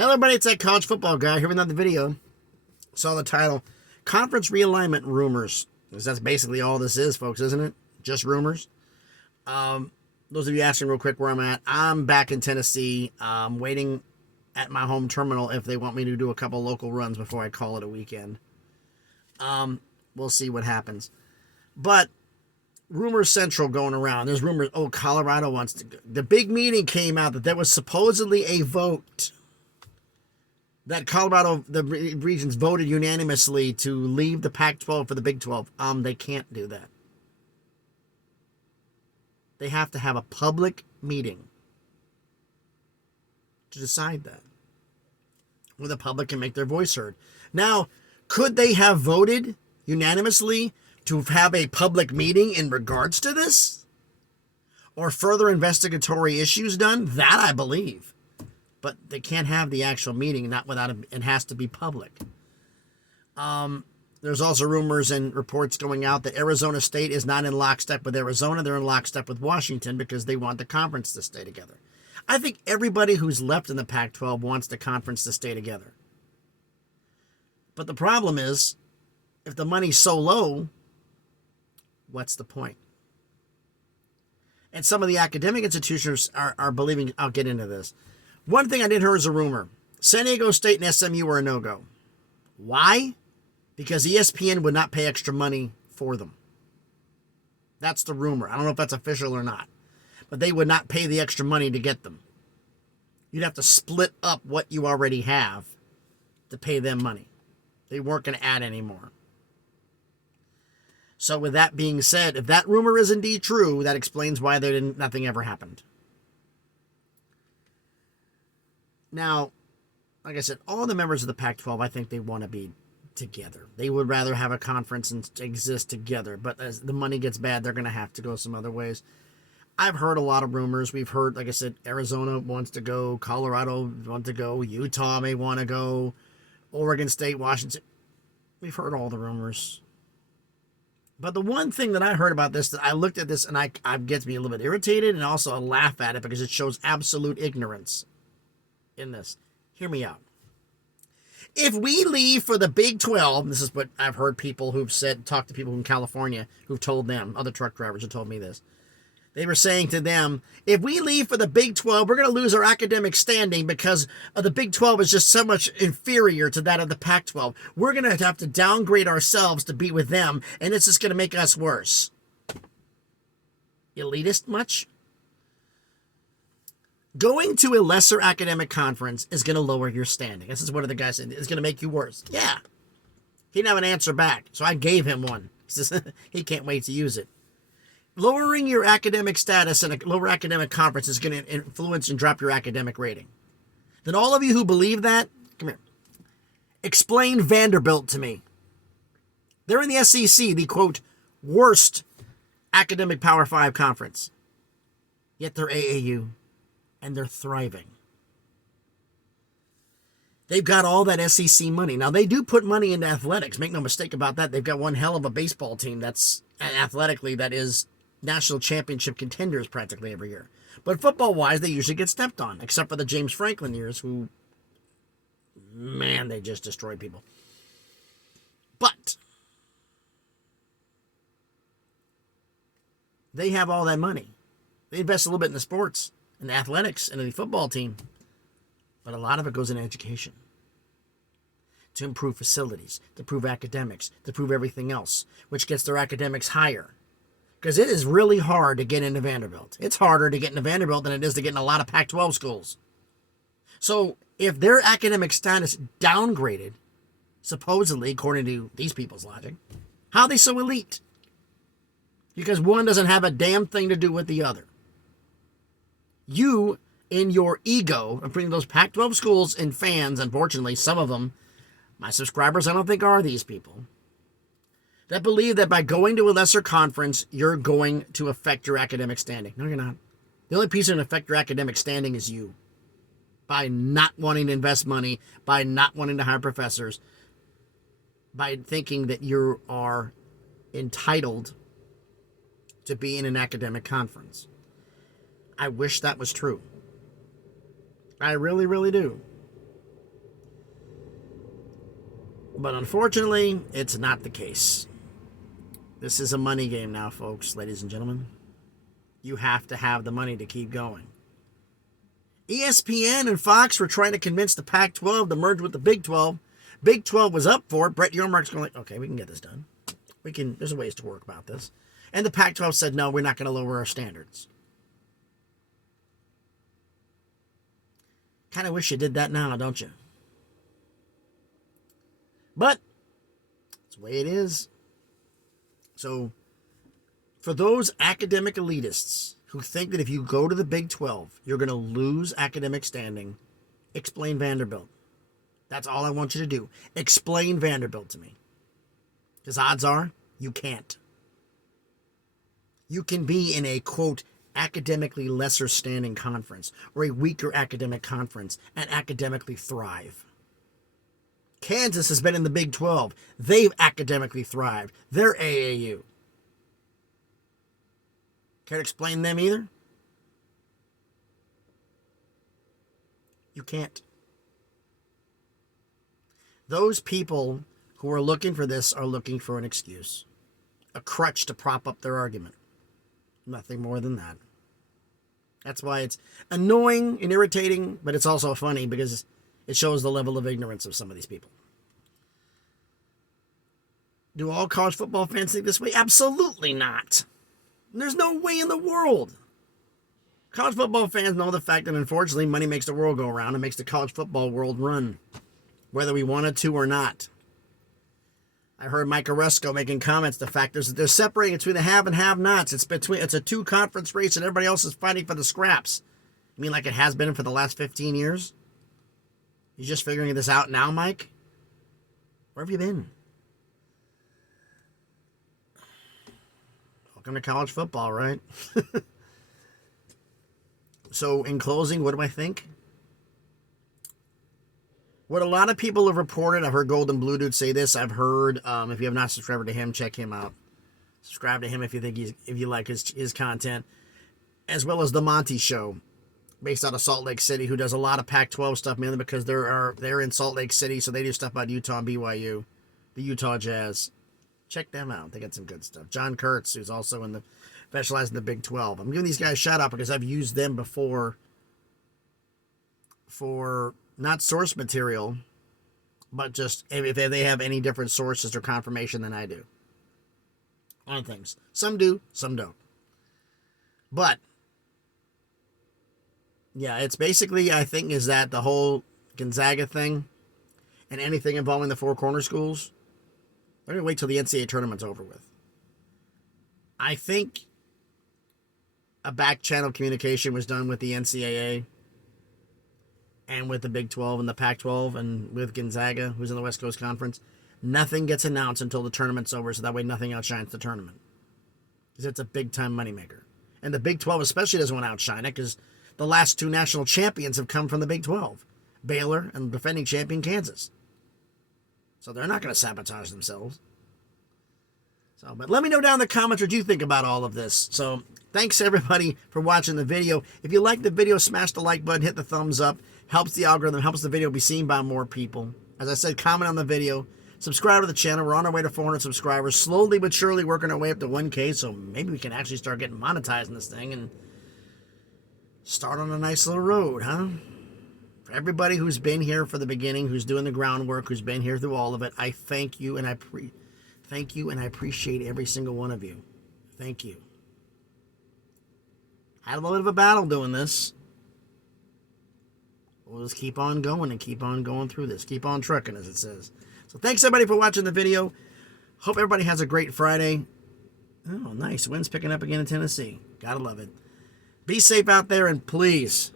Hello everybody, it's that college football guy here with another video. Saw the title, Conference Realignment Rumors. That's basically all this is, folks, isn't it? Just rumors. Those of you asking real quick where I'm at, I'm back in Tennessee, waiting at my home terminal if they want me to do a couple local runs before I call it a weekend. We'll see what happens. But rumors central going around. There's rumors, Colorado wants to go. The big meeting came out that there was supposedly a vote that Colorado, the regions voted unanimously to leave the Pac-12 for the Big 12. They can't do that. They have to have a public meeting to decide that, where the public can make their voice heard. Now, could they have voted unanimously to have a public meeting in regards to this? Or further investigatory issues done? That I believe. But they can't have the actual meeting, not without it has to be public. There's also rumors and reports going out that Arizona State is not in lockstep with Arizona. They're in lockstep with Washington because they want the conference to stay together. I think everybody who's left in the Pac-12 wants the conference to stay together. But the problem is, if the money's so low, what's the point? And some of the academic institutions are believing, I'll get into this. One thing I did hear is a rumor. San Diego State and SMU are a no-go. Why? Because ESPN would not pay extra money for them. That's the rumor. I don't know if that's official or not. But they would not pay the extra money to get them. You'd have to split up what you already have to pay them money. They weren't going to add any more. So with that being said, if that rumor is indeed true, that explains why nothing ever happened. Now, like I said, all the members of the Pac-12, I think they want to be together. They would rather have a conference and exist together. But as the money gets bad, they're going to have to go some other ways. I've heard a lot of rumors. We've heard, like I said, Arizona wants to go. Colorado wants to go. Utah may want to go. Oregon State, Washington. We've heard all the rumors. But the one thing that I heard about this, that I looked at this and I gets me a little bit irritated, and also I laugh at it because it shows absolute ignorance in this. Hear me out. If we leave for the Big 12, this is what I've heard people who've said, talked to people in California who've told them, other truck drivers have told me this. They were saying to them, if we leave for the Big 12, we're going to lose our academic standing because the Big 12 is just so much inferior to that of the Pac-12. We're going to have to downgrade ourselves to be with them, and it's just going to make us worse. Elitist much? Going to a lesser academic conference is going to lower your standing. This is one of the guys said, it's going to make you worse. Yeah. He didn't have an answer back, so I gave him one. He says he can't wait to use it. Lowering your academic status in a lower academic conference is going to influence and drop your academic rating. Then all of you who believe that, come here. Explain Vanderbilt to me. They're in the SEC, the, quote, worst academic Power 5 conference. Yet they're AAU. And they're thriving. They've got all that SEC money. Now, they do put money into athletics. Make no mistake about that. They've got one hell of a baseball team that's athletically that is national championship contenders practically every year. But football-wise, they usually get stepped on, except for the James Franklin years, who, man, they just destroyed people. But they have all that money. They invest a little bit in the sports, in the athletics, and in the football team. But a lot of it goes in education. To improve facilities, to improve academics, to improve everything else, which gets their academics higher. Because it is really hard to get into Vanderbilt. It's harder to get into Vanderbilt than it is to get in a lot of Pac-12 schools. So if their academic status downgraded, supposedly, according to these people's logic, how are they so elite? Because one doesn't have a damn thing to do with the other. You, in your ego, and putting those Pac-12 schools and fans, unfortunately, some of them, my subscribers, I don't think are these people, that believe that by going to a lesser conference, you're going to affect your academic standing. No, you're not. The only piece that can affect your academic standing is you. By not wanting to invest money, by not wanting to hire professors, by thinking that you are entitled to be in an academic conference. I wish that was true. I really, really do. But unfortunately, it's not the case. This is a money game now, folks, ladies and gentlemen. You have to have the money to keep going. ESPN and Fox were trying to convince the Pac-12 to merge with the Big 12. Big 12 was up for it. Brett Yormark's going like, okay, we can get this done. There's ways to work about this. And the Pac-12 said, no, we're not going to lower our standards. Kind of wish you did that now, don't you? But it's the way it is. So for those academic elitists who think that if you go to the Big 12, you're going to lose academic standing, explain Vanderbilt. That's all I want you to do. Explain Vanderbilt to me. Because odds are, you can't. You can be in a, quote, academically lesser standing conference or a weaker academic conference and academically thrive. Kansas has been in the Big 12. They've academically thrived. They're AAU. Can't explain them either? You can't. Those people who are looking for this are looking for an excuse. A crutch to prop up their argument. Nothing more than that. That's why it's annoying and irritating, but it's also funny because it shows the level of ignorance of some of these people. Do all college football fans think this way? Absolutely not. There's no way in the world. College football fans know the fact that, unfortunately, money makes the world go around and makes the college football world run, whether we wanted to or not. I heard Mike Oresco making comments. The fact is that they're separating between the have and have-nots. It's a two-conference race and everybody else is fighting for the scraps. You mean like it has been for the last 15 years? You just figuring this out now, Mike? Where have you been? Welcome to college football, right? So, in closing, what do I think? What a lot of people have reported, I've heard Golden Blue Dude say this. I've heard, if you have not subscribed to him, check him out. Subscribe to him if you like his content, as well as the Monty Show, based out of Salt Lake City, who does a lot of Pac-12 stuff, mainly because they're in Salt Lake City, so they do stuff about Utah and BYU, the Utah Jazz. Check them out. They got some good stuff. John Kurtz, who's also specialized in the Big 12. I'm giving these guys a shout out because I've used them before for not source material, but just if they have any different sources or confirmation than I do on things. Some do, some don't. But yeah, it's basically, I think, is that the whole Gonzaga thing and anything involving the Four Corner schools, they're going to wait till the NCAA tournament's over with. I think a back channel communication was done with the NCAA and with the Big 12 and the Pac-12 and with Gonzaga, who's in the West Coast Conference. Nothing gets announced until the tournament's over, so that way nothing outshines the tournament. Because it's a big-time moneymaker. And the Big 12 especially doesn't want to outshine it because the last two national champions have come from the Big 12. Baylor and defending champion Kansas. So they're not going to sabotage themselves. But let me know down in the comments what you think about all of this. So thanks everybody for watching the video. If you like the video, smash the like button, hit the thumbs up. Helps the algorithm, helps the video be seen by more people. As I said, comment on the video. Subscribe to the channel. We're on our way to 400 subscribers. Slowly but surely working our way up to 1K. So maybe we can actually start getting monetized in this thing and start on a nice little road, huh? For everybody who's been here for the beginning, who's doing the groundwork, who's been here through all of it, I thank you and I appreciate every single one of you. Thank you. Had a little bit of a battle doing this. We'll just keep on going and keep on going through this. Keep on trucking, as it says. So thanks, everybody, for watching the video. Hope everybody has a great Friday. Oh, nice. Wind's picking up again in Tennessee. Gotta love it. Be safe out there, and please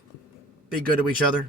be good to each other.